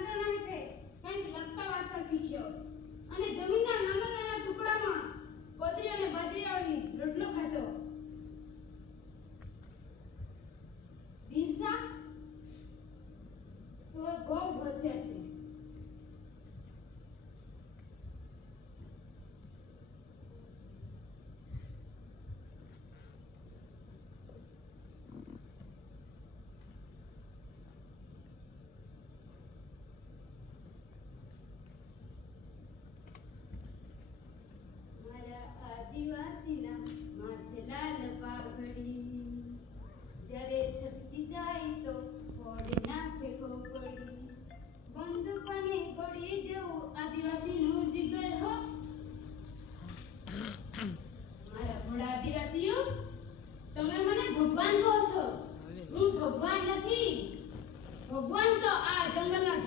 ચંદ્રના હેઠે કંઈક લખતા વાંચતા શીખ્યો. અને જમીનના નાના નાના ટુકડામાં કોતરી અને બાજરી આવી રોટલો ખાધો. વિસા તો બહુ ભસ્યા છે. તમે મને ભગવાન કહો છો? હું ભગવાન નથી. ભગવાન તો આ જંગલના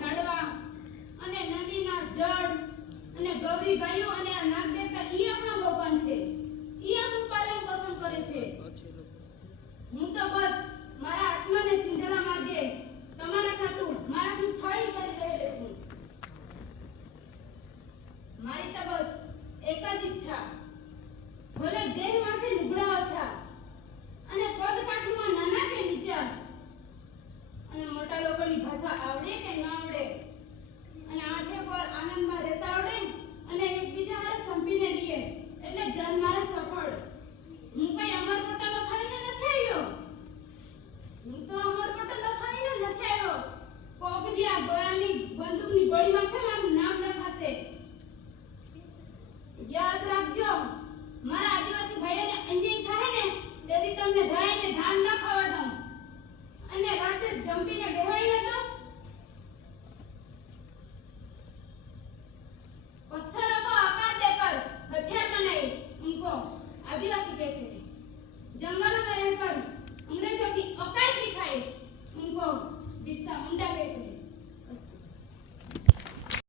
તમને જરાય ને ધ્યાન ન ખાવા દઉં. અને રાતે જંપીને બેહો